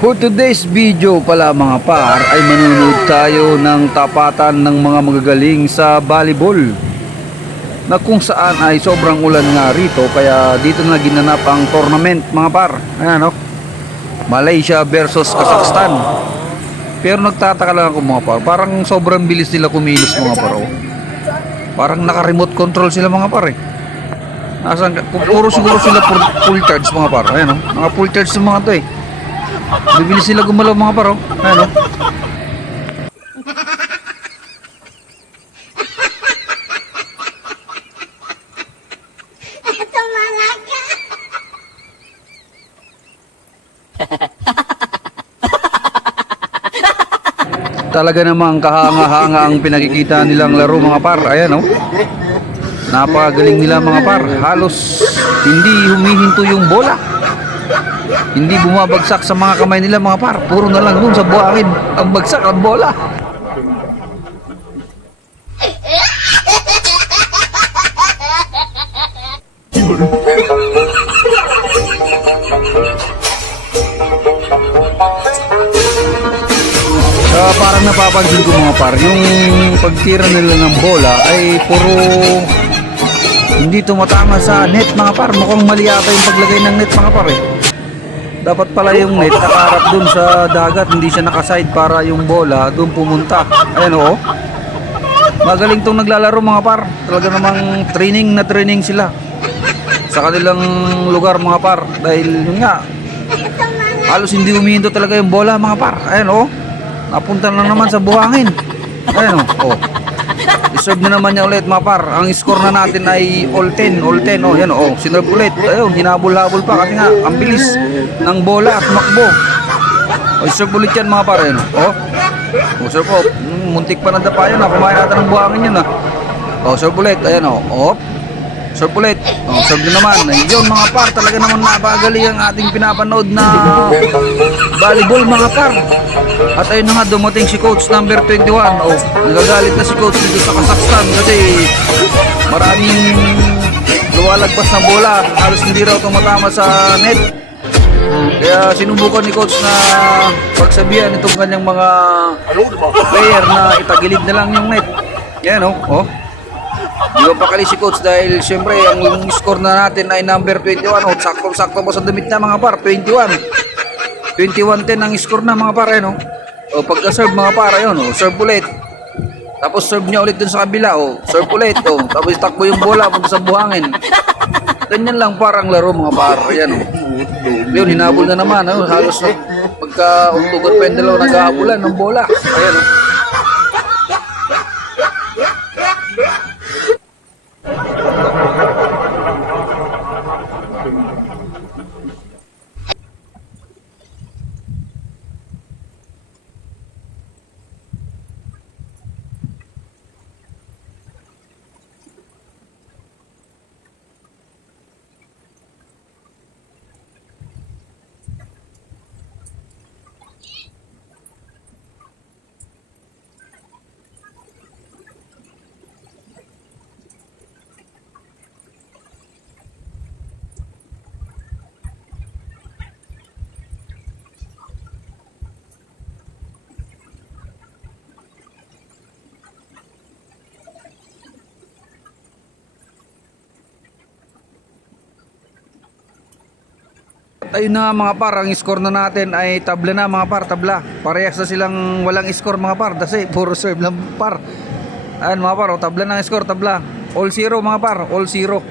For today's video pala mga par ay manunod tayo ng tapatan ng mga magagaling sa volleyball. Na kung saan ay sobrang ulan nga rito kaya dito na ginanap ang tournament mga par. Ayan o Malaysia versus Kazakhstan. Pero nagtataka lang ako mga par parang sobrang bilis nila kumilos mga par oh. parang naka remote control sila mga par eh. Nasaan, puro siguro sila full, charge mga par. Ayan o mga full charge ng mga to eh Bibilis sila gumalaw mga paro. Ayan o. Talaga namang kahanga-hanga ang pinakikita nilang laro mga par. Ayan o. Napagaling nila mga par. Halos hindi humihinto yung bola. Hindi bumabagsak sa mga kamay nila mga par. Puro na lang dun sa buhangin. Ang bagsak ang bola. Ah, parang napapansin ko mga par, yung pagtira nila ng bola ay puro hindi tumatama sa net mga par. Mukhang mali yata yung paglagay ng net mga par eh. Dapat pala yung net nakaharap dun sa dagat, hindi siya nakaside para yung bola dun pumunta. Ayan oo. Magaling tong naglalaro mga par. Talaga namang training na training sila. Sa kanilang lugar mga par. Dahil yun nga, halos hindi umihinto talaga yung bola mga par. Ayan oo. Napunta na naman sa buhangin. Ayan oh. oh. Deserve na naman niya ulit mga. Ang score na natin ay all 10, all 10 oh. Yan oh. Sinerve ulit. Ayun, hinabol-habol pa kasi nga ang bilis ng bola at makbo. Oh, serve ulit yan mga par. Ayan oh. Oh, serve oh. Mm, Muntik pa na dapa yan ah. Kumain natin ng buhangin yan ah. Oh, serve ulit. Ayan oh. Oh. Serve ulit. Oh, serve na naman. Ayun mga par, talaga naman nabagali ang ating pinapanood na volleyball mga par. At ayun na nga, dumating si coach number 21. Oh, nagagalit na si coach dito sa Kazakhstan kasi maraming luwalagpas na bola. Halos hindi raw tumatama sa net. Kaya sinubukan ni coach na pagsabihan itong kanyang mga player na itagilid na lang yung net. Yan oh, oh. Di ba pakali si coach dahil siyempre ang score na natin ay number 21. Oh, sakto-sakto mo sa damit na mga par, 21. 21-10 ang score na mga par, no? O pagka-serve mga par, yun, oh, serve ulit. Tapos serve niya ulit dun sa kabila, oh, serve ulit, oh. Tapos takbo yung bola punta sa buhangin. Ganyan lang parang laro mga par, yan, oh. Yun, hinabol na naman, oh. Halos na, pagka untugan pa yung dalawa, nag-aabulan ng bola. Ayan, oh. At ayun na mga par, ang score na natin ay tabla na mga par, tabla. Parehas na silang walang score mga par kasi puro serve lang par. Ayan mga par, oh, tabla na ang score, tabla. All zero mga par, all zero.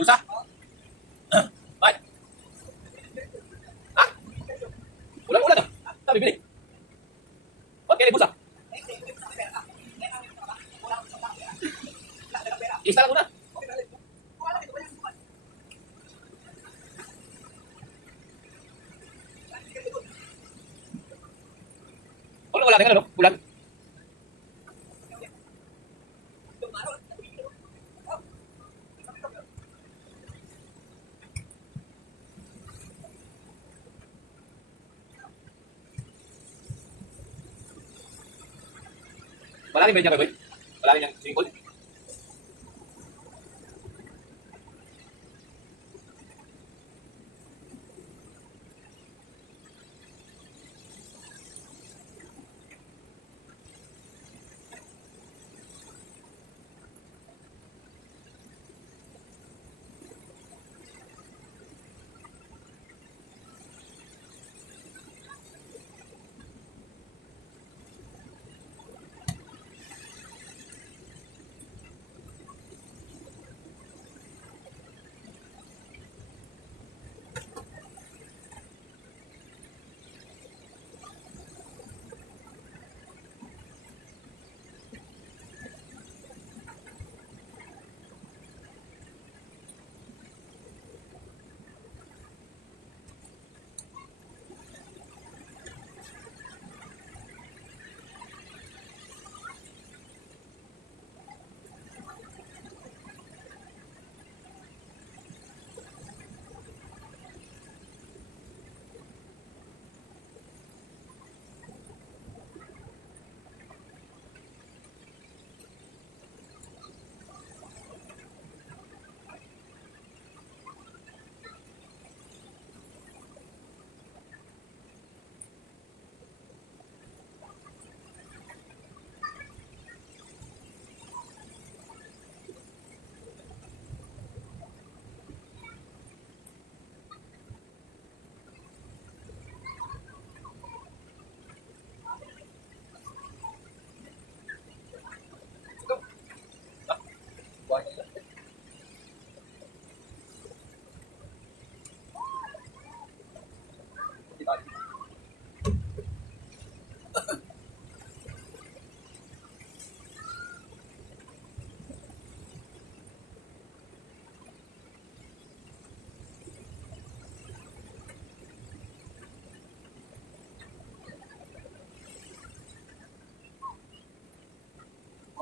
Pulsa? Bakit? Ha? Ulan-ulan ah. Sabi, bili. Ba't kaya pulsa? Isa lang muna. Wala wala tingnan ano? Ulan. Malalim ba yung boy? Malalim yung swimming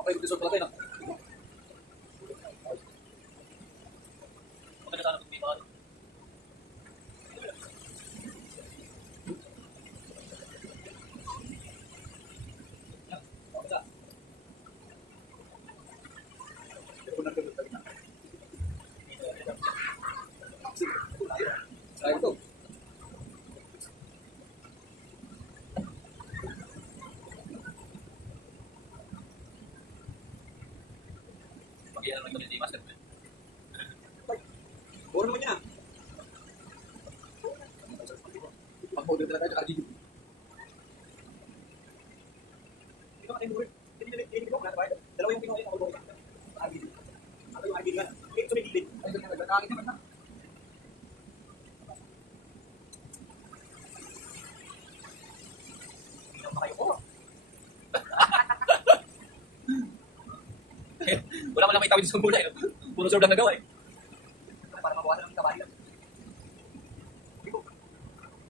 pool? Okay, gusto pala tayo na. Maganda sana kung may mga ano. Yan, okay na. Sayang to. Pag-iyan naman kami ni Master. Puro naman yan. Pag-order talaga tayo, RGB. Ito ka tayo, Hindi nila hindi ko na ba? Dalawa yung kinuha yung order ko. RGB. Ako yung RGB nga. Eh, ito may gilid. Ay, ganyan na. Nakakit naman na. Tingnan pa kayo po. Wala man lang may tawid sa gulay. No? Puro serve lang nagawa eh.